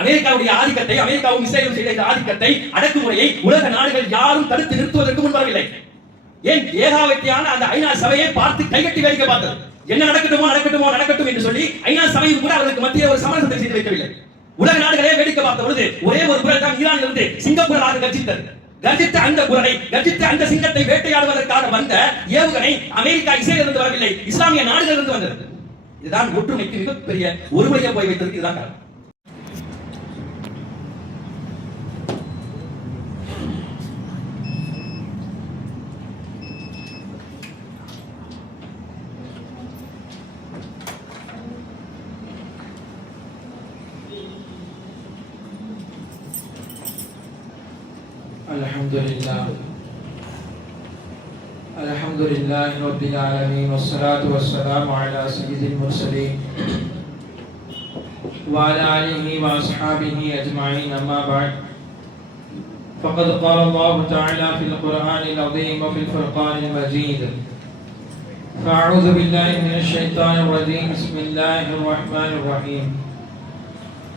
அமெரிக்காவுடைய ஆதிக்கத்தை, அமெரிக்காவும் இஸ்ரேலும் செய்த இந்த ஆதிக்கத்தை, அடக்குமுறையை உலக நாடுகள் யாரும் தடுத்து நிறுத்துவதற்கு முன்வரவில்லை. ஏன் ஏகாவத்தியான அந்த ஐநா சபையை பார்த்து கைகட்டி வேடிக்கை பார்த்தது. என்ன நடக்கட்டும் என்று சொல்லி ஐநா சபையில் கூட அவர்களுக்கு மத்திய ஒரு சமரசத்தை செய்து வைக்கவில்லை. உலக நாடுகளே வேடிக்கை பார்த்த பொழுது ஒரே ஒரு குரல் தான் ஈரானில் இருந்து சிங்கப்பூராக கர்ஜித்தது. கர்ஜித்த அந்த குரலை, கர்ஜித்த அந்த சிங்கத்தை வேட்டையாடுவதற்காக வந்த ஏவுகணை அமெரிக்கா இஸ்ரேலிலிருந்து வரவில்லை, இஸ்லாமிய நாடுகளிலிருந்து வந்தது. இதுதான் ஒற்றுமைக்கு மிகப்பெரிய ஒருமையை போய் வைத்ததுக்கு இதுதான் காரணம். الحمد لله رب العالمين والصلاة والسلام على سيد المرسلين وعلى آله وأصحابه أجمعين أما بعد فقد قال الله تعالى في القرآن العظيم وفي الفرقان المجيد فأعوذ بالله من الشيطان الرجيم بسم الله الرحمن الرحيم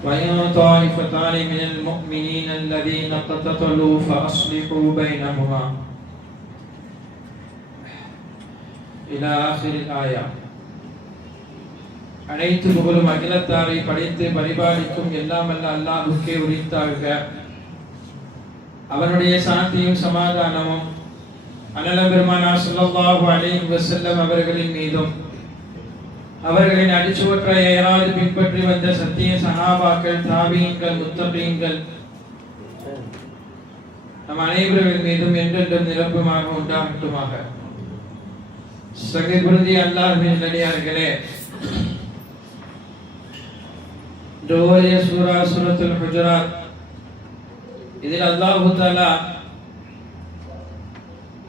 وإن طائفتان من المؤمنين الذين اقتتلوا فأصلحوا بينهما إلى آخر الآية. அனைத்து புகழும் அகிலத்தாரை படைத்து பரிபாலிக்கும் எல்லாம் அல்ல அல்லாஹ்வுக்கே உரித்தாகுக. அவனுடைய சாந்தியும் சமாதானமும் அன்னலம் பெருமானார் ஸல்லல்லாஹு அலைஹி வஸல்லம் அவர்களின் மீதும் அவர்களின் அடிச்சுவற்றை ஏறாது பின்பற்றி வந்த சத்திய சஹாபாக்கள், தாபீன்கள், முத்தகீன்கள் நம் அனைவரின் மீதும் என்றென்றும் நிரப்பமாக உண்டாகட்டுமாக. சகோதரி அல்லாஹ்வின் நல்லடியார்களே, ஓதிய சூரா சூரத்துல் ஹுஜராத், இதில் அல்லாஹ் தஆலா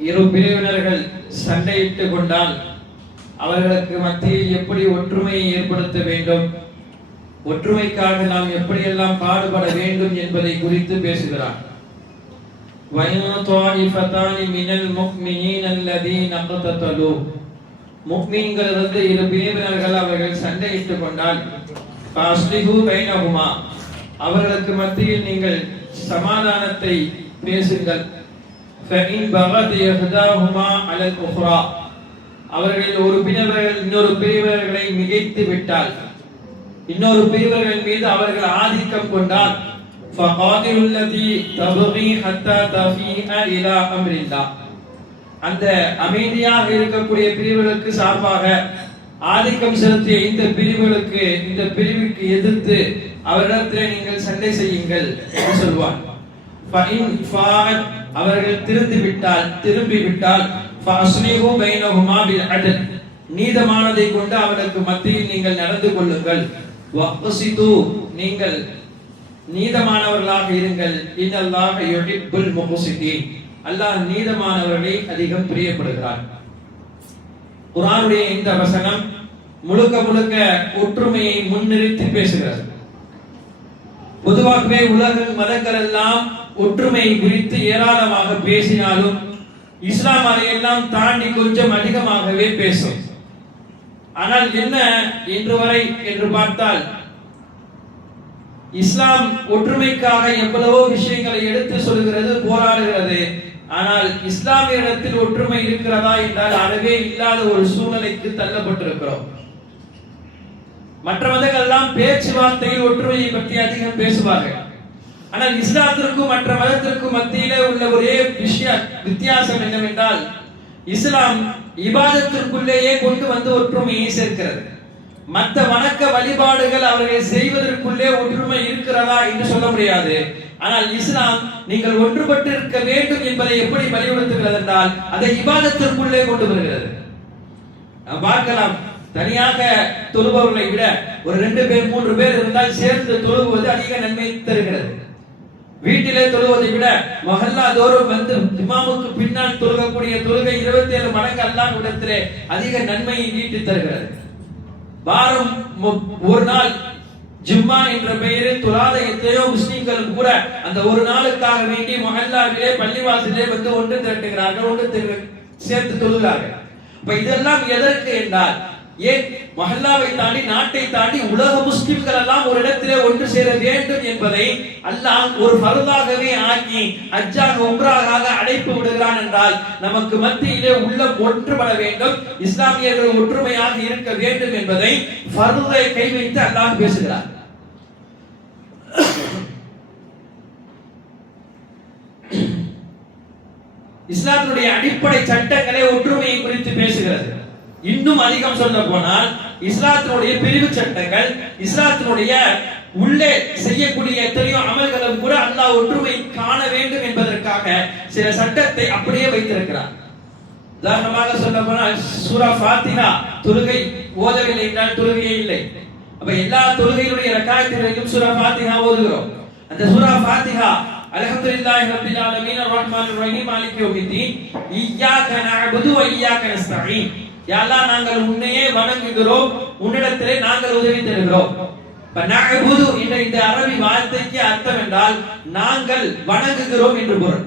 இரு பிரிவினர்கள் சண்டையிட்டு கொண்டால் அவர்களுக்கு மத்தியில் எப்படி ஒற்றுமையை ஏற்படுத்த வேண்டும், ஒற்றுமைக்காக நாம் எப்படியெல்லாம் பாடுபட வேண்டும் என்பதை குறித்து பேசுகிறார். முஃமின்களிலிருந்து இரு பிரிவினர்கள் அவர்கள் சண்டையிட்டு கொண்டால் அவர்களுக்கு மத்தியில் நீங்கள் சமாதானத்தை பேசுங்கள். அவர்கள் ஒரு பிரிவினர்கள் இன்னொரு பிரிவினர்களை மிகைத்து விட்டால், இன்னொரு பிரிவினர்கள் மீது அவர்கள் ஆதிக்கம் கொண்டால் அந்த அமைதியாக இருக்கக்கூடிய பிரிவுகளுக்கு சார்பாக ஆதிக்கம் செலுத்திய இந்த பிரிவுக்கு எதிர்த்து அவரிடத்திலே நீங்கள் சண்டை செய்யுங்கள் என்று சொல்வார். அவர்கள் திரும்பி விட்டால் நீதமானதை கொண்டு அவர்களுக்கு மத்தியில் நீங்கள் நடந்து கொள்ளுங்கள். நீங்கள் நீதமானவர்களாக இருங்கள். இன்னல்லாஹ யுஹிப்புல் முக்ஸிதீன். அல்லாஹ் நீதமானவர்களை அதிகம் பிரியப்படுகிறார். குர்ஆனுடைய இந்த வசனம் முழுக்க முழுக்க ஒற்றுமையை முன்னிறுத்தி பேசுகிறது. பொதுவாகவே உலக மதங்கள் எல்லாம் ஒற்றுமை குறித்து ஏராளமாக பேசினாலும் இஸ்லாம் அதையெல்லாம் தாண்டி கொஞ்சம் அதிகமாகவே பேசும். ஆனால் என்ன இன்று வரை என்று பார்த்தால், இஸ்லாம் ஒற்றுமைக்காக எவ்வளவோ விஷயங்களை எடுத்து சொல்கிறது, போராடுகிறது. ஆனால் இஸ்லாமியரிடத்தில் ஒற்றுமை இருக்கிறதா என்றால் அறவே இல்லாத ஒரு சூழ்நிலைக்கு தள்ளப்பட்டிருக்கிறோம். மற்ற மதங்கள் எல்லாம் பேச்சுவார்த்தையில் ஒற்றுமையை பற்றி அதிகம் பேசுவார்கள். ஆனால் இஸ்லாத்திற்கும் மற்ற மதத்திற்கும் மத்தியிலே உள்ள ஒரே வித்தியாசம் என்னவென்றால், இஸ்லாம் இபாதத்திற்குள்ளேயே கொண்டு வந்து ஒற்றுமையை சேர்க்கிறது. மற்ற வணக்க வழிபாடுகள் அவர்கள் செய்வதற்குள்ளே ஒற்றுமை இருக்கிறதா என்று சொல்ல முடியாது. ஆனால் இஸ்லாம் நீங்கள் ஒன்றுபட்டு இருக்க வேண்டும் என்பதை எப்படி வலியுறுத்துகிறது என்றால், அதை இபாதத்திற்குள்ளே கொண்டு வருகிறது. நாம் பார்க்கலாம், தனியாக தொழுபவர்களை விட ஒரு 2 பேர் 3 பேர் இருந்தால் சேர்ந்து தொழுவது அதிக நன்மை தருகிறது. வீட்டிலே தொழுவதை விட மஹல்லா தோறும் வந்து இமாமுக்கு பின்னால் தொழுகக்கூடிய தொழுகை 27 மடங்கு அல்லாஹ்விடத்திலே அதிக நன்மையை ஈட்டி தருகிறது. வாரம் ஒரு நாள் ஜும்மா என்ற பெயரில் தொழாத எத்தனையோ முஸ்லிம்களும் கூட அந்த ஒரு நாளுக்காக வேண்டி மஹல்லாவிலே பள்ளிவாசலிலே வந்து ஒன்று திரட்டுகிறார்கள், ஒன்று சேர்த்து தொழுகிறார்கள். இப்ப இதெல்லாம் எதற்கு என்றால், ஏன் மஹல்லாவை தாண்டி நாட்டை தாண்டி உலக முஸ்லிம்கள் எல்லாம் ஒரு இடத்திலே ஒன்று சேர வேண்டும் என்பதை அல்லாஹ் ஒரு ஃபர்தாகவே ஆக்கி ஹஜ்ஜாக உம்ராவாக அழைப்பு விடுகிறான் என்றால் நமக்கு மத்தியிலே உள்ளம் ஒன்றுபட வேண்டும், இஸ்லாமியர்கள் ஒற்றுமையாக இருக்க வேண்டும் என்பதை ஃபர்தை கை வைத்து அல்லாஹ் பேசுகிறார். இஸ்லாத்தினுடைய அடிப்படை சட்டங்களை ஒற்றுமையை குறித்து பேசுகிறது. இன்னும் அதிகம் சொல்ல போனால் இஸ்லாத்தினுடைய பிரிவு சட்டங்கள், இஸ்லாத்தினுடைய உள்ளே செய்யக்கூடிய எத்தனையோ அமல்களும் கூட அல்லாஹ் ஒற்றுமை காண வேண்டும் என்பதற்காக சில சட்டத்தை அப்படியே வைத்திருக்கிறார். உதாரணமாக சொல்ல போனால் சூரா ஃபாத்திஹா தொழுகை ஓதவில்லை என்றால் தொழுகையே இல்லை. அப்ப எல்லா தொழுகையினுடைய ரக்காயத்திலும் சூரா ஃபாத்திஹா ஓதுகிறோம். அந்த சூரா ஃபாத்திஹா அல்ஹம்துலில்லாஹி ரப்பில் ஆலமீன் அர்ரஹ்மானிர் ரஹீம் மாலிகி யௌமித்தீன் இய்யாக நஅபுது வ இய்யாக நஸ்தஈன். யா அல்லாஹ் நாங்கள் உன்னையே வணங்குகிறோம், உன்னிடத்திலே நாங்கள் உதவி தேடுகிறோம். நஅபுது என்ற இந்த அரபி வார்த்தைக்கு அர்த்தம் என்றால் நாங்கள் வணங்குகிறோம் என்று பொருள்.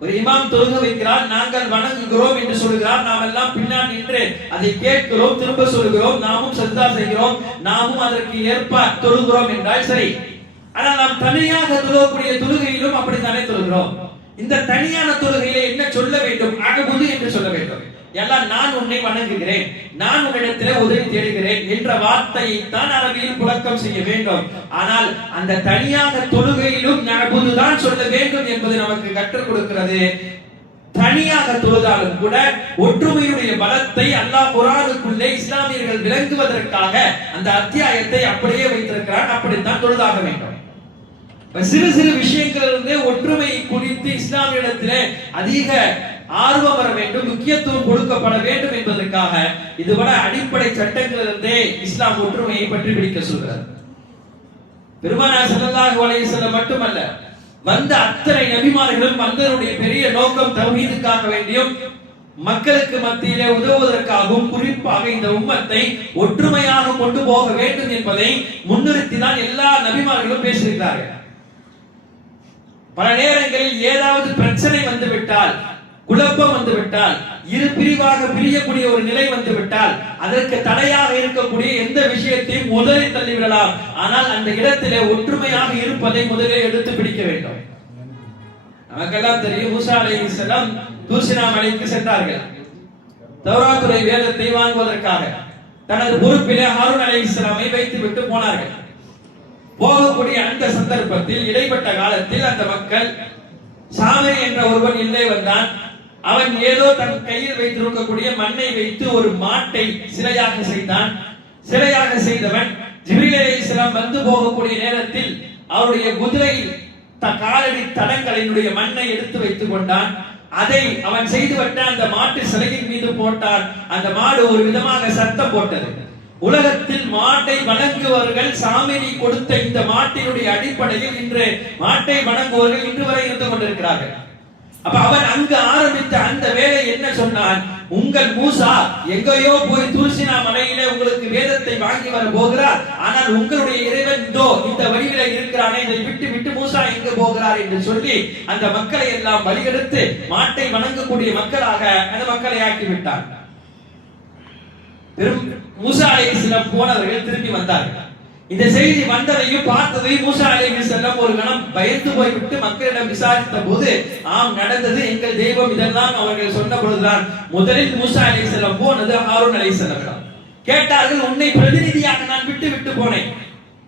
ஒரு இமாம் தொழுக வைக்கிறார், நாங்கள் வணங்குகிறோம் என்று சொல்கிறார், நாம் எல்லாம் பின்னால் நின்று அதை கேட்கிறோம், திரும்ப சொல்கிறோம், நாமும் சஜ்தா செய்கிறோம், நாமும் அதற்கு ஏற்ப தொழுகிறோம் என்றால் சரி. ஆனால் நாம் தனியாக தொழக்கூடிய தொழுகையிலும் அப்படித்தானே தொழுகிறோம். இந்த தனியான தொழுகையிலே என்ன சொல்ல வேண்டும்? அகபுது என்று சொல்ல வேண்டும். எல்லாம் நான் உன்னை வணங்குகிறேன், நான் உன்னிடத்திலே உதவி தேடுகிறேன் என்ற வார்த்தையை தான் அரபியில் புழக்கம் செய்ய வேண்டும். ஆனால் அந்த தனியாக தொழுகையிலும் அகபுது தான் சொல்ல வேண்டும் என்பது நமக்கு கற்றுக் கொடுக்கிறது. தனியாக தொழுதாலும் கூட ஒற்றுமையுடைய பலத்தை அல்லாஹ் குர்ஆனுக்குள்ளே இஸ்லாமியர்கள் விளங்குவதற்காக அந்த அத்தியாயத்தை அப்படியே வைத்திருக்கிறார். அப்படித்தான் தொழுதாக வேண்டும். சிறு சிறு விஷயங்களிலிருந்தே ஒற்றுமை குறித்து இஸ்லாமியிடத்திலே அதிக ஆர்வம் வர வேண்டும், முக்கியத்துவம் கொடுக்கப்பட வேண்டும் என்பதற்காக இதுவரை அடிப்படை சட்டங்களிலிருந்தே இஸ்லாம் ஒற்றுமையை பற்றி பிடிக்க சொல்கிறார். பெருமானார் ஸல்லல்லாஹு அலைஹி வஸல்லம் மட்டுமல்ல, வந்த அத்தனை நபிமார்களும் வந்ததனுடைய பெரிய நோக்கம் தௌஹீதுக்காக வேண்டியும் மக்களுக்கு மத்தியிலே உதவுவதற்காகவும் குறிப்பாக இந்த உம்மத்தை ஒற்றுமையாக கொண்டு போக வேண்டும் என்பதை முன்னிறுத்தி தான் எல்லா நபிமார்களும் பேசியிருக்கிறார்கள். பல நேரங்களில் ஏதாவது பிரச்சனை வந்துவிட்டால், குழப்பம் வந்துவிட்டால், இரு பிரிவாக பிரியக்கூடிய ஒரு நிலை வந்துவிட்டால் அதற்கு தடையாக இருக்கக்கூடிய எந்த விஷயத்தையும் முதலில் தள்ளிவிடலாம். ஆனால் அந்த இடத்திலே ஒற்றுமையாக இருப்பதை முதலில் எடுத்து பிடிக்க வேண்டும். நமக்கெல்லாம் தெரியும், மூசா அலைஹிஸ்ஸலாம் தூர் மலைக்கு சென்றார்கள் தௌராத்துடைய வேதத்தை வாங்குவதற்காக. தனது பொறுப்பிலே ஹாரூன் அலைஹிஸ்ஸலாமை வைத்து விட்டு போனார்கள். போகக்கூடிய அந்த சந்தர்ப்பத்தில் இடைப்பட்ட காலத்தில் அந்த மக்கள் சாமரி என்ற ஒருவன் உள்ளே வந்தான். அவன் ஏதோ தன் கையில் வைத்திருக்கக்கூடிய மண்ணை வைத்து ஒரு மாட்டை சிலையாக செய்தான். சிலையாக செய்தவன் ஜிப்ரீல் அலைஹிஸ்ஸலாம் வந்து போகக்கூடிய நேரத்தில் அவருடைய குதிரை காலடி தடங்களினுடைய மண்ணை எடுத்து வைத்துக் கொண்டான். அதை அவன் செய்துவிட்ட அந்த மாட்டு சிலையின் மீது போட்டான். அந்த மாடு ஒரு விதமாக சத்தம் போட்டது. உலகத்தில் மாட்டை வணங்குவர்கள் சாமினி கொடுத்த இந்த மாட்டினுடைய அடிப்படையில் இன்று மாட்டை வணங்குவர்கள் இன்று வரை இருந்து கொண்டிருக்கிறார்கள். அப்ப அவன் அங்கு ஆரம்பித்த அந்த வேலை என்ன சொன்னான்? உங்கள் மூசா எங்கேயோ போய் தூர்சினா மலையிலே உங்களுக்கு வேதத்தை வாங்கி வர போகிறார், ஆனால் உங்களுடைய இறைவன் இந்த வழியில இருக்கிறானே, இதை விட்டு விட்டு மூசா எங்க போகிறார் என்று சொல்லி அந்த மக்களை எல்லாம் வழிகெடுத்து மாட்டை வணங்கக்கூடிய மக்களாக அந்த மக்களை ஆக்கிவிட்டார். மூசா அலைஹிஸ்ஸலாம் போனவர்கள் திரும்பி வந்தார்கள். இந்த செய்தி வந்ததையும் பார்த்ததையும் மூசா அலைஹிஸ்ஸலாம் ஒரு கணம் பயந்து போய்விட்டு மக்களிடம் விசாரித்த போது, ஆம் நடந்தது, எங்கள் தெய்வம் இதெல்லாம் அவர்கள் சொன்ன பொழுதுதான் முதலில் மூசா அலைஹிஸ்ஸலாம் போனது ஹாரூன் அலைஹிஸ்ஸலாம். கேட்டார்கள், உன்னை பிரதிநிதியாக நான் விட்டு போனேன்,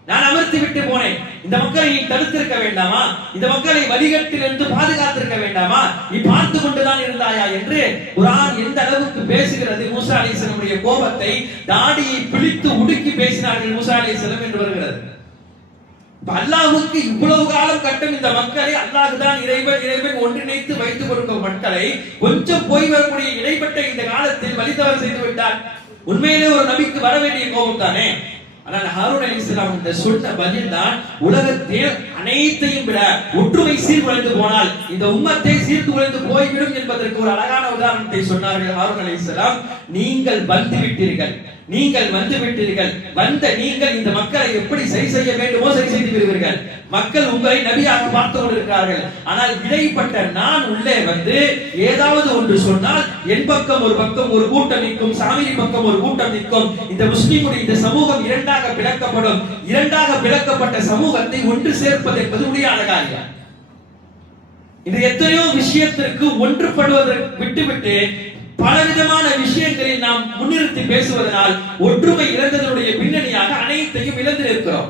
நான் அமர்த்தி விட்டு போனேன், இந்த மக்களை தடுத்திருக்க வேண்டாமா, இந்த மக்களை வழிகட்டிலிருந்து பாதுகாத்திருக்க வேண்டாமா, நீ பார்த்து கொண்டுதான் இருந்தாயா என்று குர்ஆன் எந்த அளவுக்கு பேசுகிறது. மூசா அலைஹிஸ்ஸலாமுடைய கோபத்தை தாடியை பிடித்து உடுக்கி பேசினார்கள் மூசா அலைஹிஸ்ஸலாம் என்று வருகிறது. அல்லாஹ்வுக்கு இவ்வளவு காலம் கட்டும் இந்த மக்களை அல்லாஹ் தான் இறைவன் ஒன்றிணைத்து வைத்துக் கொடுக்கும் மக்களை கொஞ்சம் போய் வரக்கூடிய இடைப்பட்ட இந்த காலத்தில் வழிதவறு செய்து விட்டார். உண்மையிலே ஒரு நபிக்கு வர வேண்டிய கோபம் தானே. ஆனால் ஹாரூன் அலைஹிஸ்ஸலாம் இந்த சொன்ன பதில் தான் உலகத்தில் அனைத்தையும் விட ஒற்றுமை சீர்குலைந்து போனால் இந்த உம்மத்தை சீர்குலைந்து போய்விடும் என்பதற்கு ஒரு அழகான உதாரணத்தை சொன்னார்கள் ஹாரூன் அலைஹிஸ்ஸலாம். நீங்கள் வந்து விட்டீர்கள், நீங்கள் வந்து விட்டீர்கள், வந்த நீங்கள் இந்த மக்களை எப்படி சரி செய்ய வேண்டுமோ சரி செய்து விடுவீர்கள். மக்கள் உங்களை நபியாக பார்த்து கொண்டிருக்கிறார்கள். ஆனால் இடைப்பட்ட நான் உள்ளே வந்து ஏதாவது ஒன்று சொன்னால் என் பக்கம் ஒரு பக்கம் ஒரு கூட்டம் நிற்கும், சாமிரி பக்கம் ஒரு கூட்டம் நிற்கும். இந்த முஸ்லிமுடைய இந்த சமூகம் இரண்டாக பிளக்கப்படும். இரண்டாக பிளக்கப்பட்ட சமூகத்தை ஒன்று சேர்ப்பது என்பது முடியாத காரியம். இந்த எத்தனையோ விஷயத்திற்கு ஒன்றுபடுவதை விட்டுவிட்டு பலவிதமான விஷயங்களில் நாம் முன்னிறுத்தி பேசுவதனால் ஒற்றுமை இழந்ததனுடைய பின்னணியாக அனைத்தையும் இழந்திருக்கிறோம்.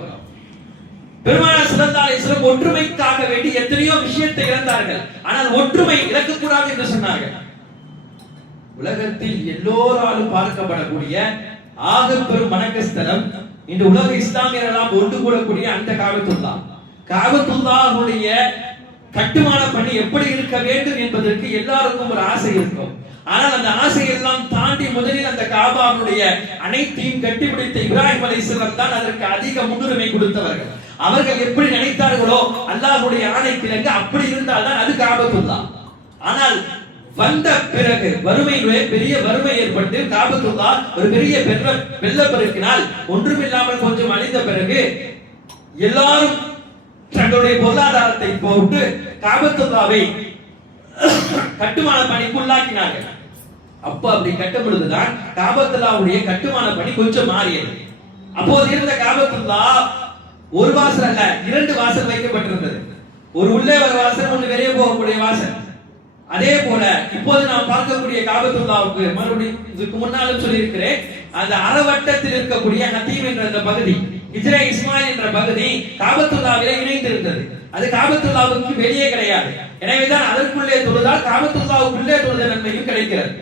பெருமானார் ஸல்லல்லாஹு அலைஹி வஸல்லம் ஒற்றுமைக்காக வேண்டி எத்தனையோ விஷயத்தை இழந்தார்கள். ஆனால் ஒற்றுமை இழக்கக்கூடாது என்று சொன்னார்கள். உலகத்தில் எல்லோராலும் பார்க்கப்படக்கூடிய ஆக பெரும் வணக்கஸ்தலம் இந்த உலக இஸ்லாமியர்களால் ஒன்று கூடக்கூடிய அந்த காபத்துல்லாஹுடைய கட்டுமான பணி எப்படி இருக்க வேண்டும் என்பதற்கு எல்லாருக்கும் ஒரு ஆசை இருக்கும். ஆனால் அந்த ஆசையெல்லாம் தாண்டி முதலில் அந்த காபாவுடைய அனைத்தையும் கட்டிப்பிடித்த இப்ராஹிம் அலைஹிஸ்ஸலாம் தான் அதற்கு அதிக முன்னுரிமை கொடுத்தவர்கள். அவர்கள் எப்படி நினைத்தார்களோ அல்லாஹ்வுடைய ஆணைக்கிணங்க அப்படி இருந்தால்தான் அது காபத்துல்லாஹ். ஆனால் வந்த பிறகு பெரிய வறுமை ஏற்பட்டு காபத்துல்லாஹ் ஒரு பெரிய வெள்ளப்பெருக்கினால் ஒன்றுமில்லாமல் கொஞ்சம் அழிந்த பிறகு எல்லாரும் தங்களுடைய பொருளாதாரத்தை போட்டு காபத்துல்லாவை கட்டுமான பணிக்கு உள்ளாக்கினார்கள். அப்ப அப்படி கட்டும் பொழுதுதான் காபத்துல்லாவுடைய கட்டுமான பணி கொஞ்சம் மாறியது. அப்போது இருந்த காபத்துல்லா ஒரு வாசல் அல்ல, 2 வாசல் வைக்கப்பட்டிருந்தது. ஒரு உள்ளே வர வாசல், ஒன்று வெளியே போகக்கூடிய வாசல். அதே போல இப்போது நாம் பார்க்கக்கூடிய காபத்துல்லாவுக்கு மறுபடியும் இதுக்கு முன்னாலும் சொல்லியிருக்கிறேன், அந்த அறவட்டத்தில் இருக்கக்கூடிய ஹதீம் என்ற அந்த பகுதி, ஹிஜ்ரே இஸ்மாயில் என்ற பகுதி காபத்துல்லாவிலே இணைந்திருந்தது. அது காபத்துல்லாவுக்கு வெளியே கிடையாது. எனவேதான் அதற்குள்ளே தொழுதால் காபத்துல்லாவுக்குள்ளே தொழுத நன்மையும் கிடைக்கிறது.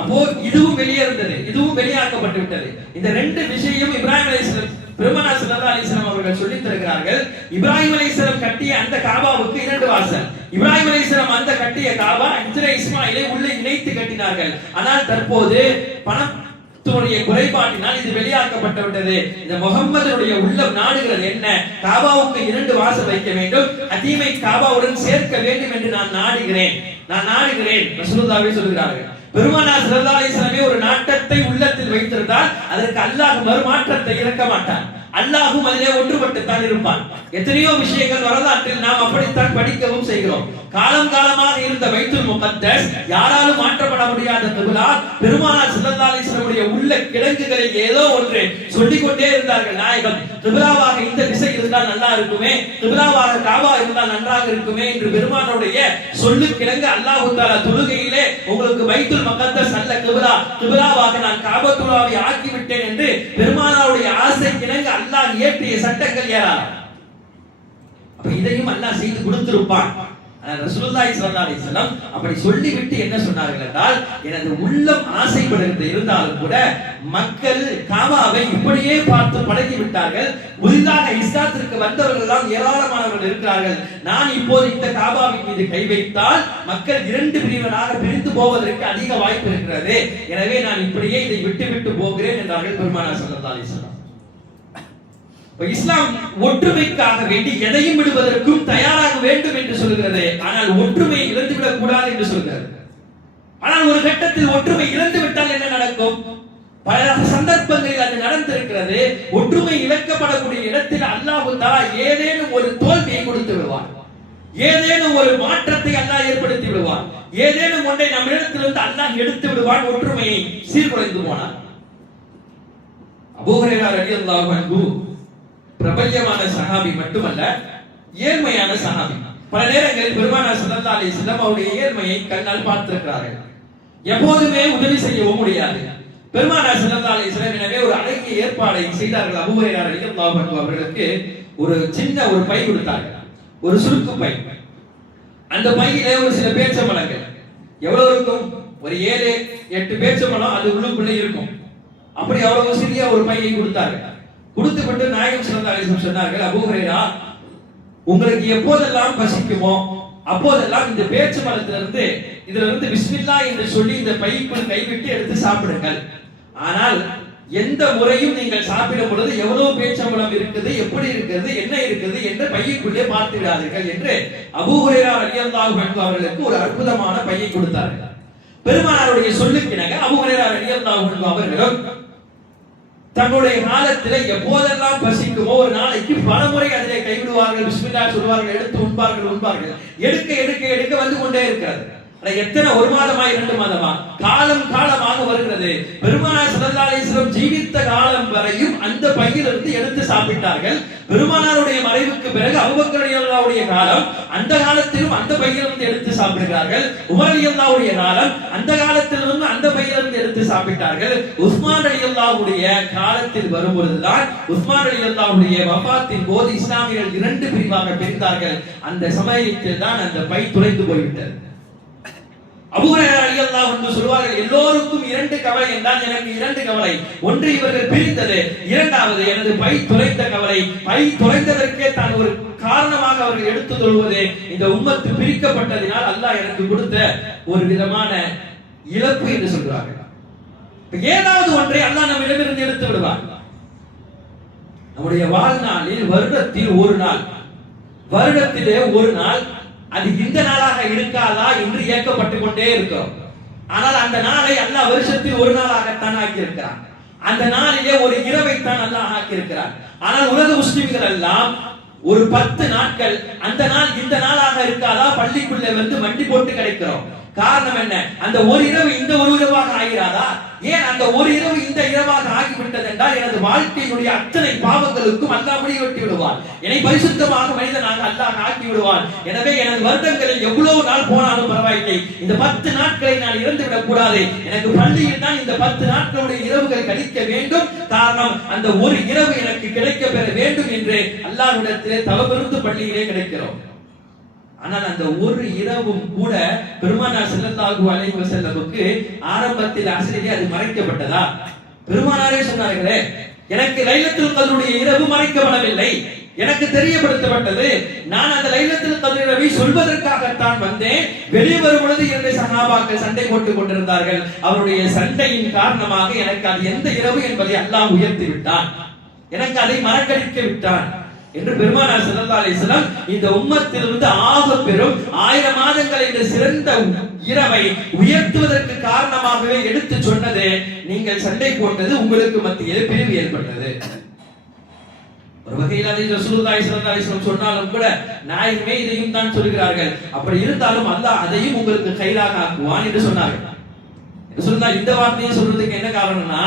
அப்போ இதுவும் வெளியே இருந்தது, இதுவும் வெளியாக்கப்பட்டு விட்டது. இந்த 2 விஷயம் இப்ராஹிம் அலைஹிஸ்ஸலாம் பெருமானார் ஸல்லல்லாஹு அலைஹி வஸல்லம் அவர்கள் சொல்லித் தருகிறார்கள். இப்ராஹிம் அலைஹிஸ்ஸலாம் கட்டிய அந்த காபாவுக்கு 2 வாசல். இப்ராஹிம் அலைஹிஸ்ஸலாம் அந்த கட்டிய காபா ஹிஜ்ரே இஸ்மாயிலை உள்ளே இணைத்து கட்டினார்கள். ஆனால் தற்போது பணத்துடைய குறைபாட்டினால் இது வெளியாக்கப்பட்டு விட்டது. இந்த முகம்மதுடைய உள்ளம் நாடுகிறது என்ன? காபாவுக்கு 2 வாசல் வைக்க வேண்டும், ஹதீமை காபாவுடன் சேர்க்க வேண்டும் என்று நான் நாடுகிறேன் ரசூலுல்லாஹி சொல்கிறார்கள். பெருமானார் ஸல்லல்லாஹு அலைஹி வஸல்லம் ஒரு நாட்டத்தை உள்ளத்தில் வைத்திருந்தால் அதற்கு அல்லாஹ் மறுமாற்றத்தை இறக்க மாட்டான். அல்லாஹ்வும் அதிலே ஒன்றுபட்டு தான் இருப்பான். எத்தனையோ விஷயங்கள் வரலாற்றில் நாம் அப்படித்தான் படிக்கவும் செய்கிறோம். காலம் காலமாக இருந்த பைத்துல் முகத்தஸ், யாராலும் மாற்றப்பட முடியாத கிப்லா, பெருமானார் ஸல்லல்லாஹு அலைஹி வஸல்லம் உள்ள கிடங்குகளில் ஏதோ ஒன்று சொல்லிக் கொண்டே இருந்தார்கள். நாயகம், கிப்லாவாக இந்த திசை இருந்தால் நல்லா இருக்குமே, கிப்லாவாக காபா இருந்தால் நன்றாக இருக்குமே என்று பெருமானுடைய சொல்லுக்கிடங்க அல்லாஹ் தஆலா தொழுகையிலே உங்களுக்கு பைத்துல் முகத்தஸ் அல்ல கிப்லாவாக நான் காபத்துல்லாவை ஆக்கி விட்டேன் என்று பெருமானாருடைய ஆசை கிணங்க அல்லாஹ் இயற்றிய சட்டங்கள் ஏராளம். அப்ப இதையும் அல்லாஹ் செய்து கொடுத்திருப்பான். ரசூலுல்லாஹி ஸல்லல்லாஹு அலைஹி வஸல்லம் அப்படி சொல்லிவிட்டு என்ன சொன்னார்கள் என்றால், எனது உள்ளம் ஆசைப்படுகிறது இருந்தாலும் கூட மக்கள் காபாவை இப்படியே பார்த்து பழகி விட்டார்கள். புதிதாக இஸ்லாத்திற்கு வந்தவர்கள் எல்லாம் ஏராளமானவர்கள் இருக்கிறார்கள். நான் இப்போது இந்த காபாவின் மீது கை வைத்தால் மக்கள் 2 பிரிவினராக பிரிந்து போவதற்கு அதிக வாய்ப்பு இருக்கிறது. எனவே நான் இப்படியே இதை விட்டு போகிறேன் என்றார்கள் பெருமானார் ஸல்லல்லாஹு அலைஹி வஸல்லம். இஸ்லாம் ஒற்றுமைக்காக வேண்டி எதையும் விடுவதற்கும் தயாராக வேண்டும் என்று சொல்கிறது. ஆனால் ஒற்றுமையை இழந்துவிடக் கூடாது என்று சொல்கிறது. ஆனால் ஒரு கட்டத்தில் ஒற்றுமை இழந்து விட்டால் என்ன நடக்கும்? பல சந்தர்ப்பங்களில் அது நடந்திருக்கிறது. ஒற்றுமை இழக்கப்படக்கூடிய இடத்தில் அல்லாஹ் தஆலா ஏதேனும் ஒரு தோல்வியை கொடுத்து விடுவார், ஏதேனும் ஒரு மாற்றத்தை அல்லாஹ் ஏற்படுத்தி விடுவார், ஏதேனும் ஒன்றை நம்மிடத்திலிருந்து அல்லாஹ் எடுத்து விடுவான். ஒற்றுமையை சீர்குலைந்து போனார். அபூ ஹுரைரா ரலியல்லாஹு அன்ஹு பிரபல்யமான சஹாபி மட்டுமல்ல, ஏழ்மையான சஹாபி. பல நேரங்களில் பெருமானார் ஸல்லல்லாஹு அலைஹி வஸல்லம் அவருடைய ஏழ்மையை கண்ணால் பார்த்திருக்கிறார்கள். எப்போதுமே உதவி செய்யவும் முடியாது. பெருமானார் ஸல்லல்லாஹு அலைஹி வஸல்லம் எனவே ஒரு அழகிய ஏற்பாடை செய்தார்கள். அபூ ஹுரைரா ரலியல்லாஹு அன்ஹு அவர்களுக்கு ஒரு சின்ன ஒரு பை கொடுத்தார்கள், ஒரு சுருக்கு பை. அந்த பையிலே ஒரு சில பேச்சம்பழங்கள், எவ்வளவு இருக்கும்? ஒரு 7-8 பேச்சம்பழம் அது உள்ளுக்குள்ளே இருக்கும். அப்படி அவ்வளவு சிறிய ஒரு பையை கொடுத்தார்கள். கொடுத்துவிட்டு நாயகம் ஸல்லல்லாஹு அலைஹி வஸல்லம் சொன்னார்கள், அபூ ஹுரைரா, உங்களுக்கு எப்போதெல்லாம் பசிக்குமோ அப்போதெல்லாம் இந்த பேச்சு மரத்திலிருந்து இதிலிருந்து பிஸ்மில்லாஹ் என்று சொல்லி இந்த பைக்குள் கைவிட்டு எடுத்து சாப்பிடுங்கள். ஆனால் எந்த முறையும் நீங்கள் சாப்பிடும் பொழுது எவ்வளவு பேச்சம்பழம் இருக்குது, எப்படி இருக்கிறது, என்ன இருக்குது என்று பைக்குள்ளே பார்த்து விடாதீர்கள் என்று அபூ ஹுரைரா ரலியல்லாஹு அன்ஹு அவர்களுக்கு ஒரு அற்புதமான பையை கொடுத்தார்கள். பெருமானாருடைய சொல்லுக்கிணங்க அபூ ஹுரைரா ரலியல்லாஹு அன்ஹு அவர்களும் தங்களுடைய காலத்துல எப்போதெல்லாம் பசிக்குமோ ஒரு நாளைக்கு பலமுறை அதிலே கைவிடுவார்கள், பிஸ்மில்லாஹ் சொல்வார்கள், எடுத்து உண்பார்கள். எடுக்க எடுக்க எடுக்க வந்து கொண்டே இருக்கிறது. எத்தனை, ஒரு மாதமா 2 மாதமா, காலமாக வருகிறது. பெருமானார் ஸல்லல்லாஹு அலைஹி வஸல்லம் ஜீவித்த காலம் வரையும் அந்த பையிலிருந்து எடுத்து சாப்பிட்டார்கள். பெருமானாருடைய மறைவுக்கு பிறகு அபூபக்கர் ரலியல்லாஹுடைய காலம், அந்த காலத்திலும் அந்த பையிலிருந்து எடுத்து சாப்பிடுகிறார்கள். உமர் ரலியல்லாஹுடைய காலம், அந்த காலத்திலிருந்து அந்த பையிலிருந்து எடுத்து சாப்பிட்டார்கள். உஸ்மான் ரலியல்லாஹுடைய காலத்தில் வரும்பொழுதுதான், உஸ்மான் ரலியல்லாஹுடைய வஃபாத்தின் போது இஸ்லாமியர்கள் 2 பிரிவாக பிரிந்தார்கள். அந்த சமயத்தில் தான் அந்த பை துளைந்து போய்விட்டது. அபூ ஹுரைரா ரலியல்லாஹு அன்ஹு சொல்வார்கள், எல்லோருக்கும் 2 கவலை என்றால் எனக்கு 2 கவலை. ஒன்று இவர்கள் பிரிந்தது, இரண்டாவது எனது பை துளைந்த கவலை. பை துளைந்ததற்கே தான் ஒரு காரணமாக அவர்கள் எடுத்து சொல்வது, இந்த உம்மத்து பிரிக்கப்பட்டதினால் அல்லாஹ் எனக்கு கொடுத்த ஒரு விதமான இழப்பு என்று சொல்றார்கள். ஏதாவது ஒன்றை அல்லாஹ் நம்மிடமிருந்து எடுத்து விடுவார். நம்முடைய வாழ்நாளில் வருடத்தில் ஒரு நாள், வருடத்திலே ஒரு நாள், அது இந்த நாளாக இருக்காதா என்று ஏக்கப்பட்டுக் கொண்டே இருக்கிறோம். ஆனால் அந்த நாளை அல்லாஹ் வருஷத்தில் ஒரு நாளாகத்தான் ஆக்கியிருக்கிறான். அந்த நாளிலே ஒரு இரவைத்தான் அல்லாஹ் ஆக்கியிருக்கிறான். ஆனால் உலக முஸ்லிம்கள் எல்லாம் ஒரு 10 நாட்கள், அந்த நாள் இந்த நாளாக இருக்காதா பள்ளிக்குள்ளே வந்து மண்டி போட்டு கிடைக்கிறோம். காரணம் என்ன? அந்த ஒரு இரவு இந்த ஒரு இரவாக ஆகிறாதா? ஏன் அந்த ஒரு இரவு இந்த இரவாக ஆகிவிட்டது என்றால், எனது வாழ்க்கையினுடைய அத்தனை பாவங்களுக்கும் அல்லாஹ் முடிவெட்டி விடுவார். என்னை பரிசுத்தமாக மனிதனாக அல்லாஹ் ஆக்கி விடுவார். எனவே எனது வருடங்களில் எவ்வளவு நாள் போனாலும் பரவாயில்லை, இந்த 10 நாட்களை நான் இறந்து விடக் கூடாது. எனக்கு பள்ளியில் தான் இந்த 10 நாட்களுடைய இரவுகள் கழிக்க வேண்டும். காரணம், அந்த ஒரு இரவு எனக்கு கிடைக்க பெற வேண்டும் என்று அல்லாஹ்விடத்திலே தவமிருந்து பள்ளியிலே கிடைக்கிறோம். ஆனால் அந்த ஒரு இரவும் கூட பெருமானார் ஸல்லல்லாஹு அலைஹி வஸல்லமுக்கு ஆரம்பத்தில் அஸ்ரிலே அது மறைக்கப்பட்டதா? பெருமானாரே சொன்னார்களே, எனக்கு லைலத்துல் கத்ருடைய இரவு மறைக்கப்படவில்லை, எனக்கு தெரியப்படுத்தப்பட்டது. நான் அந்த லைலத்துல் கத்ர் இரவை சொல்வதற்காகத்தான் வந்தேன். வெளியே வரும் பொழுது 2 சஹாபாக்கள் சண்டை போட்டுக் கொண்டிருந்தார்கள். அவருடைய சண்டையின் காரணமாக எனக்கு அது எந்த இரவு என்பதை அல்லாஹ் உயர்த்தி விட்டான், எனக்கு அதை மறக்கடிக்க விட்டான் என்று பெருமானார் ஸல்லல்லாஹு அலைஹி வஸல்லம் இந்த உம்மத்திலிருந்து ஆக பெரும் 1000 மாதங்கள் என்ற சிறந்த இரவை உயர்த்துவதற்கு காரணமாகவே எடுத்து சொன்னது, நீங்கள் சண்டை போட்டது உங்களுக்கு மத்தியில் பிரிவு ஏற்பட்டது. ஒரு வகையில் அதை ரசூலுல்லாஹி ஸல்லல்லாஹு அலைஹி வஸல்லம் சொன்னாலும் கூட நாயகமே இதையும் தான் சொல்கிறார்கள். அப்படி இருந்தாலும் அல்லாஹ் அதையும் உங்களுக்கு கைலாக ஆக்குவான் என்று சொன்னார்கள். ரசூலுல்லாஹ் இந்த வார்த்தையை சொல்றதுக்கு என்ன காரணம்னா,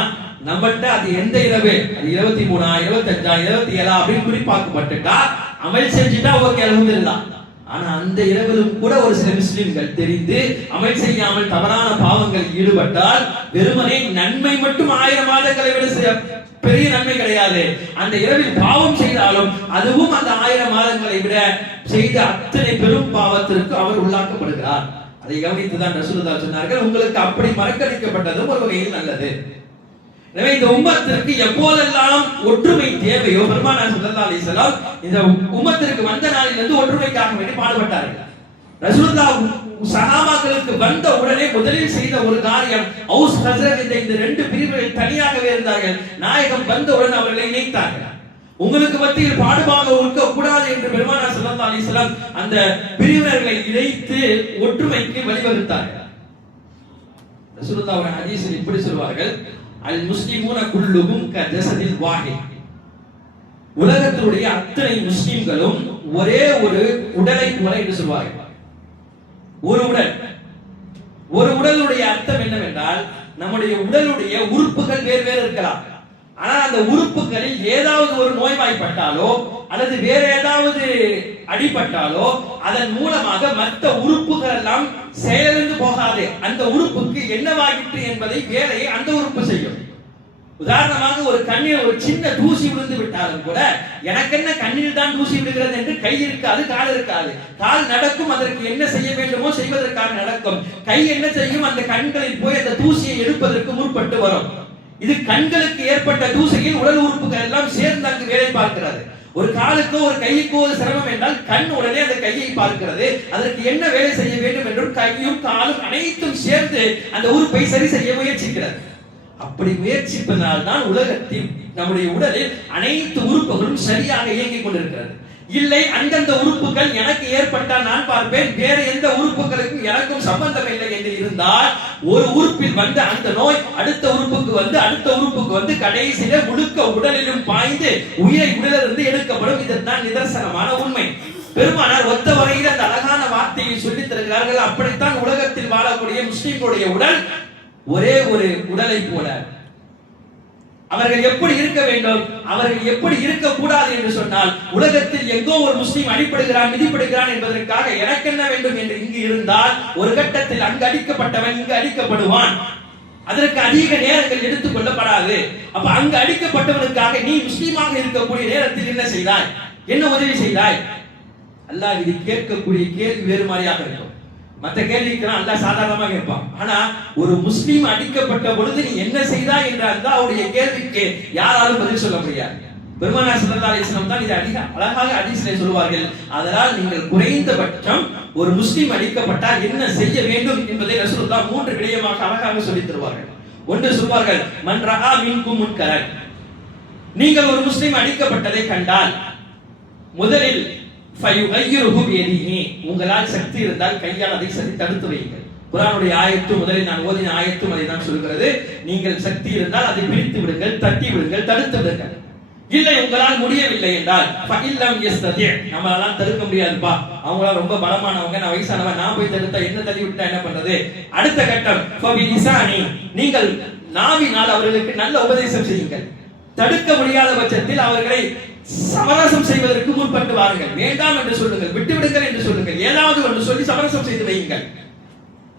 நம்மள்ட்ட அது எந்த இரவு, அது 23 25 27 அப்படின்னு குறிப்பாக்கப்பட்டுட்டா அமல் செஞ்சுட்டா ஓகே அல்ஹம்துலில்லாஹ். ஆனா அந்த இரவிலும் கூட ஒரு சில முஸ்லிம்கள் தெரிந்து அமல் செய்யாமல் தவறான பாவங்கள் ஈடுபட்டால் வெறுமனே நன்மை மட்டும் 1000 மாதங்களை விட பெரிய நன்மை கிடையாது. அந்த இரவில் பாவம் செய்தாலும் அதுவும் அந்த 1000 மாதங்களை விட செய்த அத்தனை பெரும் பாவத்திற்கு அவர் உள்ளாக்கப்படுகிறார். அதை கவனித்துதான் ரசூலுல்லாஹ் சொன்னார்கள், உங்களுக்கு அப்படி மறக்கடிக்கப்பட்டதும் ஒரு வகையில் நல்லது. எனவே இந்த உம்மத்திற்கு எப்போதெல்லாம் ஒற்றுமை தேவையோ பெருமானார் ஸல்லல்லாஹு அலைஹி வஸல்லம் இந்த உம்மத்திற்கு வந்த நாளிலிருந்து ஒற்றுமைக்காக வேண்டி பாடுபட்டார்கள். ரசூலுல்லாஹ் சஹாபாக்களுக்கு வந்த உடனே முதலில் செய்த ஒரு காரியம், அவுஸ் ஹஸ்ரத் இந்த 2 பிரிவுகள் தனியாகவே இருந்தார்கள். நாயகம் வந்தவுடன் அவர்களை இணைத்தார்கள். உங்களுக்கு மத்தியில் பாடுபாக இருக்க கூடாது என்று பெருமானார் ஸல்லல்லாஹு அலைஹி வஸல்லம் அந்த பிரிவினர்களை இணைத்து ஒற்றுமைக்கு வழிவகுத்தார்கள். ரசூலுல்லாஹ் ஒரு ஹதீஸில் இப்படி சொல்வார்கள், அல் முஸ்லிமூன குல்லுஹும் கஜஸதில் வாஹித். உலகத்தினுடைய அத்தனை முஸ்லிம்களும் ஒரே ஒரு உடலை போல என்று சொல்வார்கள். ஒரு உடல். ஒரு உடலுடைய அர்த்தம் என்னவென்றால், நம்முடைய உடலுடைய உறுப்புகள் வேறு வேறு இருக்கலாம். ஆனால் அந்த உறுப்புகளில் ஏதாவது ஒரு நோய்வாய்ப்பட்டாலோ அல்லது வேற ஏதாவது அடிபட்டாலோ அதன் மூலமாக மற்ற உறுப்புகள் எல்லாம் செயலிழந்து போகாது. அந்த உறுப்புக்கு என்னவாகிற்று என்பதை வேலையை அந்த உறுப்பு செய்யும். உதாரணமாக ஒரு கண்ணில் ஒரு சின்ன தூசி விழுந்து விட்டாலும் கூட எனக்கு என்ன கண்ணில் தான் தூசி விழுகிறது என்று கை இருக்காது, கால் இருக்காது. கால் நடக்கும், அதற்கு என்ன செய்ய வேண்டுமோ செய்வதற்காக நடக்கும். கை என்ன செய்யும், அந்த கண்களில் போய் அந்த தூசியை எடுப்பதற்கு முற்பட்டு வரும். இது கண்களுக்கு ஏற்பட்ட தூசியில் உடல் உறுப்புகள் எல்லாம் சேர்ந்து அங்கு வேலை பார்க்கிறது. ஒரு காலுக்கோ ஒரு கைக்கோ ஒரு சிரமம் என்றால் கண் உடனே அந்த கையை பார்க்கிறது, அதற்கு என்ன வேலை செய்ய வேண்டும் என்றும் கையும் காலும் அனைத்தும் சேர்ந்து அந்த உறுப்பை சரி செய்ய முயற்சிக்கிறது. அப்படி முயற்சிப்பதால் தான் உலகத்தில் நம்முடைய உடலில் அனைத்து உறுப்புகளும் சரியாக இயங்கிக் கொண்டிருக்கிறது. இல்லை அந்தந்த உறுப்புகள் எனக்கு ஏற்பட்டால் நான் பார்ப்பேன், வேற எந்த உறுப்புகளுக்கும் எனக்கும் சம்பந்தம் இல்லை என்று இருந்தால் ஒரு உறுப்பில் வந்து அந்த நோய் அடுத்த உறுப்புக்கு வந்து கடைசியில முழுக்க உடலிலும் பாய்ந்து உயிரை உடலிலிருந்து எடுக்கப்படும். இதுதான் நிதர்சனமான உண்மை. பெருமானார் ஒத்த வரையில் அந்த அழகான வார்த்தையை சொல்லித் தருகிறார்கள். அப்படித்தான் உலகத்தில் வாழக்கூடிய முஸ்லிம்களுடைய உடல் ஒரே ஒரு உடலை போல. அவர்கள் எப்படி இருக்க வேண்டும், அவர்கள் எப்படி இருக்கக்கூடாது என்று சொன்னால், உலகத்தில் எங்கோ ஒரு முஸ்லீம் அடிப்படுகிறான் மிதிப்படுகிறான் என்பதற்காக எனக்கு என்ன வேண்டும் என்று இங்கு இருந்தால் ஒரு கட்டத்தில் அங்கு அடிக்கப்பட்டவன் இங்கு அடிக்கப்படுவான். அதற்கு அதிக நேரங்கள் எடுத்துக் கொள்ளப்படாது. அப்ப அங்கு அடிக்கப்பட்டவனுக்காக நீ முஸ்லீமாக இருக்கக்கூடிய நேரத்தில் என்ன செய்தாய், என்ன உதவி செய்தாய்? அல்லாஹ் இது கேட்கக்கூடிய கேள்வி வேறு மாதிரியாக இருக்கும். மற்ற கேள்விக்கெல்லாம் அல்லாஹ் சாதாரணமாக கேட்பான். ஆனா ஒரு முஸ்லீம் அடிக்கப்பட்ட பொழுது நீ என்ன செய்தாய் என்ற அல்லாஹ்வுடைய கேள்விக்கு யாராலும் பதில் சொல்ல முடியாது. பெருமானார் ஸல்லல்லாஹு அலைஹி வஸல்லம் தான் இதை அழகாக ஹதீஸிலே சொல்வார்கள். அதனால் நீங்கள் குறைந்தபட்சம் ஒரு முஸ்லீம் அடிக்கப்பட்டால் என்ன செய்ய வேண்டும் என்பதை ரசூலுல்லாஹ் 3 விடயமாக அழகாக சொல்லித் தருவார்கள். ஒன்று சொல்வார்கள், மன் ரஆ மின்கும் முன்கரன், நீங்கள் ஒரு முஸ்லீம் அடிக்கப்பட்டதை கண்டால் முதலில் ஃபயுகையிருஹு பியதிஹி, உங்களால் சக்தி இருந்தால் கையால் அதை சரி தடுத்து வையுங்கள். குர்ஆனுடைய ஆயத்து, முதலில் நான் ஓதின ஆயத்தும் அதை தான் சொல்கிறது. நீங்கள் சக்தி இருந்தால் அதை பிரித்து விடுங்கள், தட்டி விடுங்கள், தடுத்து விடுங்கள். இல்லை உங்களால் முடியவில்லை என்றால் ஃபஇல்லம் யஸ்ததி, நம்மளால தடுக்க முடியாதுப்பா, அவங்கள ரொம்ப பலமானவங்க, நான் வயசானவன், நான் போய் தடுத்தா என்ன தள்ளி விட்டா என்ன பண்றது? அடுத்த கட்டம் ஃபபிலிசானி, நீங்கள் நாவினால் அவர்களுக்கு நல்ல உபதேசம் செய்யுங்கள். தடுக்க முடியாத பட்சத்தில் அவர்களை சமரசம் செய்வதற்கு முற்பட்டு வாருங்கள். வேண்டாம் என்று சொல்லுங்கள், விட்டு விடுங்கள் என்று சொல்லுங்கள், ஏதாவது ஒன்று சொல்லி சமரசம் செய்து வையுங்கள்.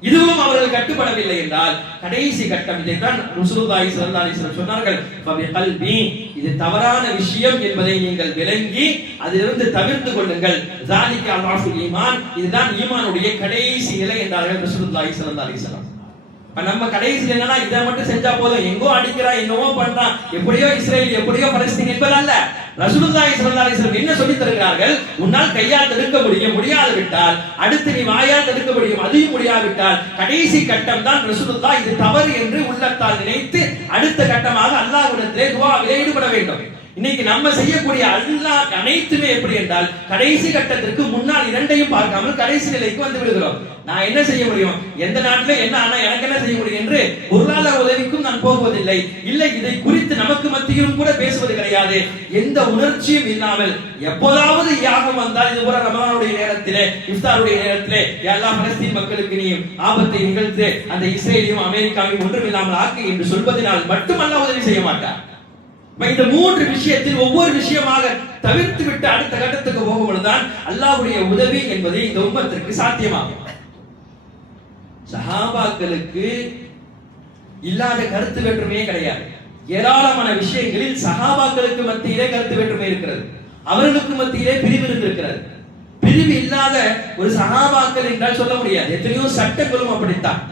இதுவும் அவர்கள் கட்டுப்படவில்லை என்றால் கடைசி கட்டம், இதைத்தான் ரசூலுல்லாஹி ஸல்லல்லாஹு அலைஹி வஸல்லம் சொன்னார்கள், ஃபபிகல்பி, இது தவறான விஷயம் என்பதை நீங்கள் விளங்கி அதிலிருந்து தவிர்த்து கொள்ளுங்கள். ஸாலிக அல்லாஹுல் ஈமான், இதுதான் ஈமானுடைய கடைசி நிலை என்றார்கள் ரசூலுல்லாஹி ஸல்லல்லாஹு அலைஹி வஸல்லம். நம்ம கடைசியில் என்னன்னா இதை மட்டும் செஞ்சா போதும், எங்கோ அடிக்கிறான் என்னவோ பண்றான், எப்படியோ இஸ்ரேல் எப்படியோ பலஸ்தீன் என்பதல்ல. ரசூலுல்லாஹி ஸல்லல்லாஹு அலைஹி வஸல்லம் என்ன சொல்லி தருகிறார்கள்? உன்னால் கையால் தடுக்க முடியாது விட்டால் அடுத்து நீ வாயால் தடுக்க முடியும், அதையும் முடியாவிட்டால் கடைசி கட்டம் தான் ரசூலுல்லாஹ் இது தவறு என்று உள்ளத்தால் நினைத்து அடுத்த கட்டமாக அல்லாஹ்விடத்திலே துஆவிலே ஈடுபட வேண்டும். இன்னைக்கு நம்ம செய்யக்கூடிய அல்லாஹ் அனைத்துமே எப்படி என்றால் கடைசி கட்டத்திற்கு முன்னால் இரண்டையும் பார்க்காமல் கடைசி நிலைக்கு வந்து விடுகிறோம். நான் என்ன செய்ய முடியும், எந்த நாட்டில் என்ன ஆனா எனக்கு என்ன செய்ய முடியும் என்று பொருளாதார உதவிக்கும் நான் போவதில்லை. இல்லை, இதை குறித்து நமக்கு மத்தியிலும் கூட பேசுவது கிடையாது. எந்த உணர்ச்சியும் இல்லாமல் எப்போதாவது யாகம் வந்தால், இது போல ரமலானுடைய நேரத்திலே இஃப்தாருடைய நேரத்திலே எல்லா பலஸ்தீன் மக்களுக்கு நீ ஆபத்தை நிகழ்த்து அந்த இஸ்ரேலையும் அமெரிக்காவையும் ஒன்றும் இல்லாமல் ஆக்கு என்று சொல்வதனால் மட்டுமல்ல உதவி செய்ய மாட்டார். இந்த 3 விஷயத்தில் ஒவ்வொரு விஷயமாக தவிர்த்து விட்டு அடுத்த கட்டத்துக்கு போகும்பொழுதுதான் அல்லாஹ்வுடைய உதவி என்பது இந்த உம்மத்திற்கு சாத்தியமாகும். சஹாபாக்களுக்கு இல்லாத கருத்து வேற்றுமையே கிடையாது. ஏராளமான விஷயங்களில் சஹாபாக்களுக்கு மத்தியிலே கருத்து வேற்றுமை இருக்கிறது, அவர்களுக்கு மத்தியிலே பிரிவு இருக்கிறது. பிரிவு இல்லாத ஒரு சஹாபாக்கள் என்றால் சொல்ல முடியாது. எத்தனையோ சட்டங்களும் அப்படித்தான்.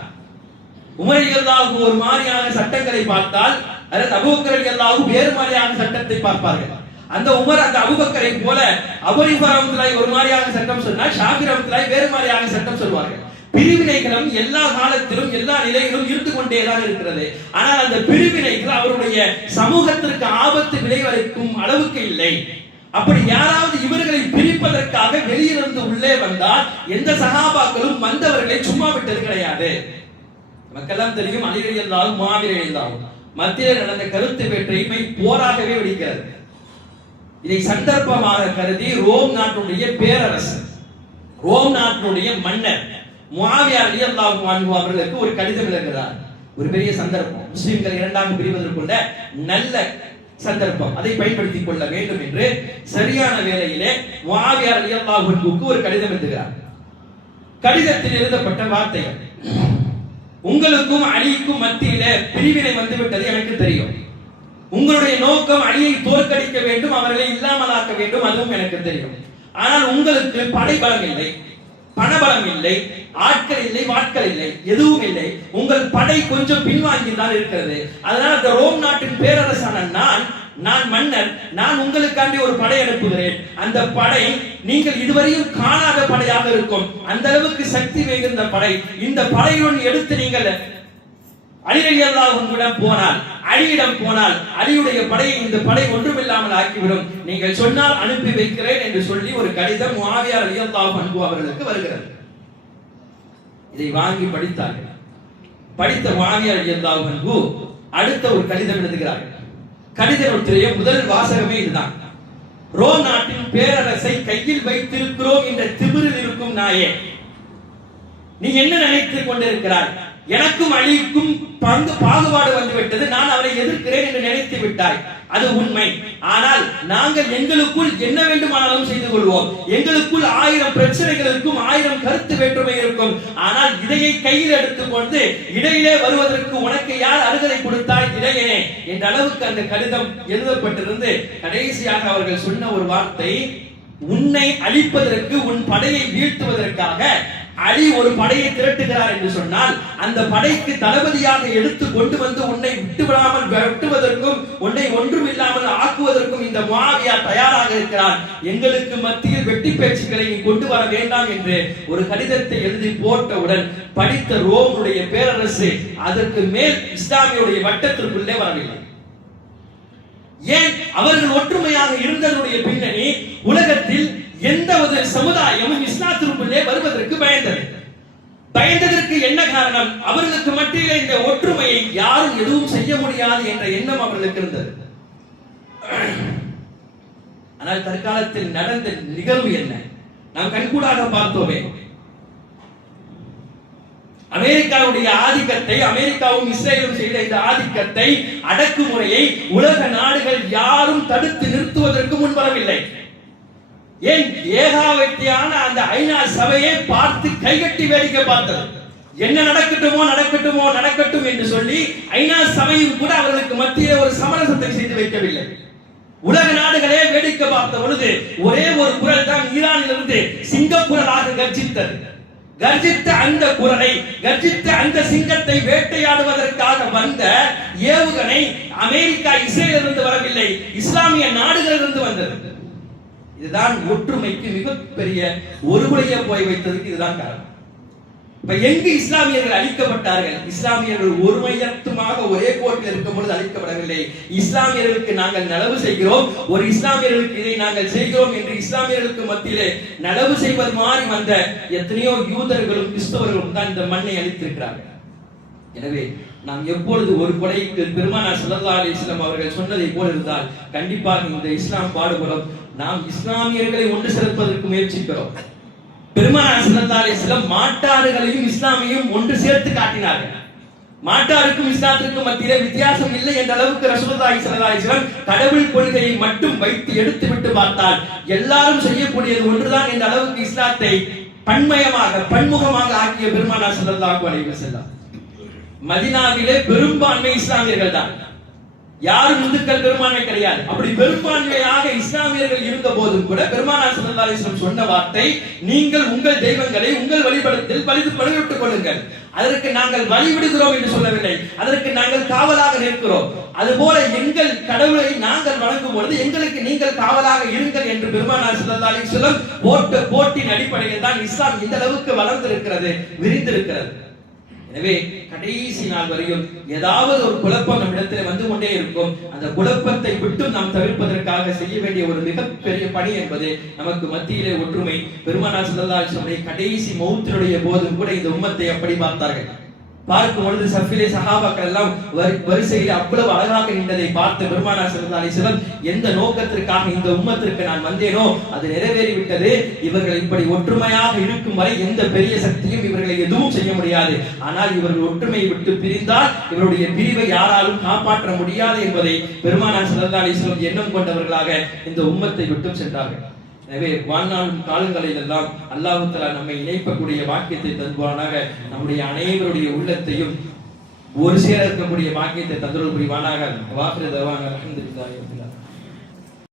உமர் ரலியல்லாஹு ஒரு மாதிரியான சட்டங்களை பார்த்தால் அல்லது அபூபக்கர் ரலியல்லாஹு வேறு மாதிரியான சட்டத்தை பார்ப்பார்கள். அந்த உமர் அந்த அபூபக்கரை போல அபூ ஹனீஃபா ரஹ்மத்துல்லாஹி ஒரு மாதிரியான சட்டம் சொன்னால் ஷாஃபி ரஹ்மத்துல்லாஹி வேறு மாதிரியான சட்டம் சொல்வார்கள். பிரிவினைகளும் எல்லா காலத்திலும் எல்லா நிலையிலும் இருந்து கொண்டேதான் இருக்கிறது. ஆனால் அந்த பிரிவினைகள் அவருடைய சமூகத்திற்கு ஆபத்து விளைவிக்கும் அளவுக்கு இல்லை. அப்படி யாராவது இவர்களை பிரிப்பதற்காக வெளியிலிருந்து உள்ளே வந்தால் எந்த சஹாபாக்களும் வந்தவர்களை சும்மா விட்டது கிடையாது. நமக்கெல்லாம் தெரியும், அலி ரலியல்லாஹு முஆவியா ரலியல்லாஹு மத்தியில் நடந்த கருத்து வேற்றுமை போராகவே வெடிக்கிறது. இதை சந்தர்ப்பமாக கருதி ரோம் நாட்டுடைய பேரரசர், ரோம் நாட்டுடைய மன்னர் முஆவியா ரலியல்லாஹு அன்ஹு அவர்களுக்கு ஒரு கடிதம் எழுதுகிறார். ஒரு பெரிய சந்தர்ப்பம், முஸ்லிம்கள் இரண்டாக பிரிவதற்குள்ள நல்ல சந்தர்ப்பம், அதை பயன்படுத்திக் கொள்ள வேண்டும் என்று சரியான வேளையிலே முஆவியா ரலியல்லாஹு அன்ஹுக்கு ஒரு கடிதம் எழுதுகிறார். கடிதத்தில் எழுதப்பட்ட வார்த்தைகள், உங்களுக்கும் அலிக்கும் மத்தியிலே பிரிவினை வந்துவிட்டது எனக்கு தெரியும். உங்களுடைய நோக்கம் அலியை தோற்கடிக்க வேண்டும், அவர்களை இல்லாமலாக்க வேண்டும், அதுவும் எனக்கு தெரியும். ஆனால் உங்களுக்கு படைபலம் இல்லை, பணபலம் இல்லை, ஆட்கள் இல்லை, வாட்கள் இல்லை, எதுவும் இல்லை. உங்கள் படை கொஞ்சம் பின்வாங்கி தான் இருக்கிறது. அதனால் அந்த ரோம் நாட்டின் பேரரசான நான் மன்னர், நான் உங்களுக்காண்டி ஒரு படை அனுப்புகிறேன். அந்த படை நீங்கள் இதுவரையும் காணாத படையாக இருக்கும், அந்த அளவுக்கு சக்தி மிகுந்த படை. இந்த படையுடன் எடுத்து நீங்கள் அலி ரலியல்லாஹு அன்ஹுவிடம் போனால், அலியிடம் போனால் அலியுடைய படையை இந்த படை ஒன்றுமில்லாமல் ஆக்கிவிடும், நீங்கள் சொன்னால் அனுப்பி வைக்கிறேன் என்று சொல்லி ஒரு கடிதம் முஆவியா ரலியல்லாஹு அன்ஹு அவர்களுக்கு வருகிறது. இதை வாங்கி படித்தார்கள். படித்த முஆவியா ரலியல்லாஹு அன்ஹு அடுத்த ஒரு கடிதம் எழுதுகிறார்கள். கடிதத்திலேயே முதல் வாசகமே இதுதான்: ரோம் நாட்டின் பேரரசை கையில் வைத்திருக்கிறோம் என்ற திமிரில் இருக்கும் நாயே, நீ என்ன நினைத்துக் கொண்டிருக்கிறாய்? எனக்கும் அலிக்கும் பாகுபாடு வந்துவிட்டது, நான் அவரை எதிர்க்கிறேன் என்று நினைத்து விட்டாய். அது உண்மை. ஆனால் நாங்கள் எங்களுக்குள் என்ன வேண்டுமானாலும் செய்து கொள்வோம். எங்களுக்குள் 1000 பிரச்சனைகள் இருக்கும், 1000 கருத்து வேற்றுமை இருக்கும். ஆனால் இதையை கையில் எடுத்துக்கொண்டு இடையிலே வருவதற்கு உனக்கு யார் அருகதை கொடுத்தாய் இடையனே என்ற அளவுக்கு அந்த கடிதம் எழுதப்பட்டிருந்து கடைசியாக அவர்கள் சொன்ன ஒரு வார்த்தை: உன்னை அழிப்பதற்கு, உன் படையை வீழ்த்துவதற்காக அலி ஒரு படையை திரட்டுகிறார் என்று சொன்னால், அந்த படைக்கு தளபதியாக எடுத்து கொண்டு வந்து உன்னை விட்டுவிடாமல் வெட்டுவதற்கும் உன்னை ஒன்றும் இல்லாமல் ஆக்குவதற்கும் இந்த முஆவியா தயாராக இருக்கிறார். எங்களுக்கு மத்தியில் வெட்டி பேச்சுக்களை நீ கொண்டு வர வேண்டாம் என்று ஒரு கடிதத்தை எழுதி போட்டவுடன் படித்த ரோமுடைய பேரரசு அதற்கு மேல் இஸ்லாமியுடைய வட்டத்திற்குள்ளே வரவில்லை. ஏன்? அவர்கள் ஒற்றுமையாக இருந்ததுடைய பின்னணி உலகத்தில் எந்த ஒரு சமுதாயமும் இஸ்லாத்திற்குள்ளே வருவதற்கு பயந்ததற்கு என்ன காரணம்? அவர்களுக்கு மத்தியிலே இந்த ஒற்றுமையை யாரும் எதுவும் செய்ய முடியாது என்ற எண்ணம் அவர்களுக்கு இருந்தது. ஆனால் தற்காலத்தில் நடந்த நிகழ்வு என்ன? நாம் கண்கூடாக பார்த்தோமே. அமெரிக்காவுடைய ஆதிக்கத்தை, அமெரிக்காவும் இஸ்ரேலும் செய்த இந்த ஆதிக்கத்தை, அடக்குமுறையை உலக நாடுகள் யாரும் தடுத்து நிறுத்துவதற்கு முன்வரவில்லை. ஏன்? ஏகாவத்தியான அந்த ஐநா சபையை பார்த்து கைகட்டி வேடிக்கை பார்த்தது. என்ன நடக்கட்டும் என்று சொல்லி ஐநா சபையும் கூட அவர்களுக்கு மத்தியிலே ஒரு சமரசத்தை செய்து வைக்கவில்லை. உலக நாடுகளே வேடிக்கை பார்த்த பொழுது ஒரே ஒரு குரல் தான் ஈரானிலிருந்து சிங்கக்குரலாக கர்ஜித்த அந்த குரலை, கர்ஜித்த அந்த சிங்கத்தை வேட்டையாடுவதற்காக வந்த ஏவுகணை அமெரிக்கா இஸ்ரேலிலிருந்து வரவில்லை, இஸ்லாமிய நாடுகளிலிருந்து வந்தது. இதுதான் ஒற்றுமைக்கு மிகப்பெரிய ஒருபடியா போய் வைத்ததுக்கு இதுதான் காரணம். இப்ப எங்கு இஸ்லாமியர்கள் அழிக்கப்பட்டார்கள்? இஸ்லாமியர்கள் ஒருமையத்துமாக ஒரே கோட்டில் இருக்கும் பொழுது அழிக்கப்படவில்லை. இஸ்லாமியர்களுக்கு நாங்கள் நலவு செய்கிறோம், ஒரு இஸ்லாமியர்களுக்கு இதை நாங்கள் செய்கிறோம் என்று இஸ்லாமியர்களுக்கு மத்தியிலே நலவு செய்வது மாதிரி வந்த எத்தனையோ யூதர்களும் கிறிஸ்தவர்களும் தான் இந்த மண்ணை அழித்திருக்கிறார்கள். எனவே நாம் எப்பொழுது ஒரு கொலைக்கு பெருமானார் ஸல்லல்லாஹு அலைஹி வஸல்லம் அவர்கள் சொன்னதை போல் இருந்தால் கண்டிப்பாக இந்த இஸ்லாம் பாடுபடும். நாம் இஸ்லாமியர்களை ஒன்று சேர்ப்பதற்கு முயற்சிக்கிறோம். பெருமானார் ஸல்லல்லாஹு அலைஹி வஸல்லம் மாட்டாறுகளையும் இஸ்லாமையும் ஒன்று சேர்த்து காட்டினார்கள். மாட்டாருக்கும் இஸ்லாத்திற்கும் மத்தியிலே வித்தியாசம் இல்லை என்ற அளவுக்கு ரசூலுல்லாஹி ஸல்லல்லாஹு அலைஹி வஸல்லம் கடவுள் கொள்கையை மட்டும் வைத்து எடுத்து விட்டு பார்த்தால் எல்லாரும் செய்யக்கூடியது ஒன்றுதான் என்ற அளவுக்கு இஸ்லாத்தை பன்முகமாக ஆக்கிய பெருமானார் ஸல்லல்லாஹு அலைஹி வஸல்லம். மதீனாவிலே பெரும்பான்மை இஸ்லாமியர்கள் தான், யாரும் இந்துக்கள் பெரும்பான்மை கிடையாது. அப்படி பெரும்பான்மையாக இஸ்லாமியர்கள் இருந்த போதும் கூட பெருமானார் ஸல்லல்லாஹு அலைஹி வஸல்லம் சொன்ன வார்த்தை: நீங்கள் உங்கள் தெய்வங்களை உங்கள் வழிபடத்தில் பலியிட்டுக் கொள்ளுங்கள். அதற்கு நாங்கள் வழிவிடுகிறோம் என்று சொல்லவில்லை, அதற்கு நாங்கள் காவலாக நிற்கிறோம். அதுபோல எங்கள் கடவுளை நாங்கள் வணங்கும் பொழுது எங்களுக்கு நீங்கள் காவலாக இருங்கள் என்று பெருமானார் ஸல்லல்லாஹு அலைஹி வஸல்லம் போட்டின் அடிப்படையில் தான் இஸ்லாம் இந்த அளவுக்கு வளர்ந்திருக்கிறது, விரிந்திருக்கிறது. எனவே கடைசி நாள் வரையும் ஏதாவது ஒரு குழப்பம் நம்மிடத்தில் வந்து கொண்டே இருக்கும். அந்த குழப்பத்தை விட்டு நாம் தவிர்ப்பதற்காக செய்ய வேண்டிய ஒரு மிகப்பெரிய பணி என்பது நமக்கு மத்தியிலே ஒற்றுமை. பெருமானார் ஸல்லல்லாஹு அலைஹி வஸல்லம் கடைசி மௌத்தினுடைய போதும் கூட இந்த உம்மத்தை அப்படி பார்த்தார்கள். பார்க்கும் பொழுது சஃபிலே சஹாபாக்கள் எல்லாம் வரிசையில் அவ்வளவு அழகாக நின்றதை பார்த்து பெருமானார் ஸல்லல்லாஹு அலைஹி வஸல்லம் எந்த நோக்கத்திற்காக இந்த உம்மத்திற்கு நான் வந்தேனோ அது நிறைவேறிவிட்டது. இவர்கள் இப்படி ஒற்றுமையாக இருக்கும் வரை எந்த பெரிய சக்தியும் இவர்களை எதுவும் செய்ய முடியாது. ஆனால் இவர்கள் ஒற்றுமையை விட்டு பிரிந்தால் இவருடைய பிரிவை யாராலும் காப்பாற்ற முடியாது என்பதை பெருமானார் ஸல்லல்லாஹு அலைஹி வஸல்லம் எண்ணம் கொண்டவர்களாக இந்த உம்மத்தை விட்டு சென்றார்கள். எனவே வாழ்நாளும் காலங்களில் எல்லாம் அல்லாஹ் தஆலா நம்மை இணைக்கக்கூடிய வாக்கியத்தை தருவானாக. நம்முடைய அனைவருடைய உள்ளத்தையும் ஒரு சேர இருக்கக்கூடிய வாக்கியத்தை தந்தருள் புரிவானாக. வாஃபிரு தவானா அல்ஹம்துலில்லாஹி.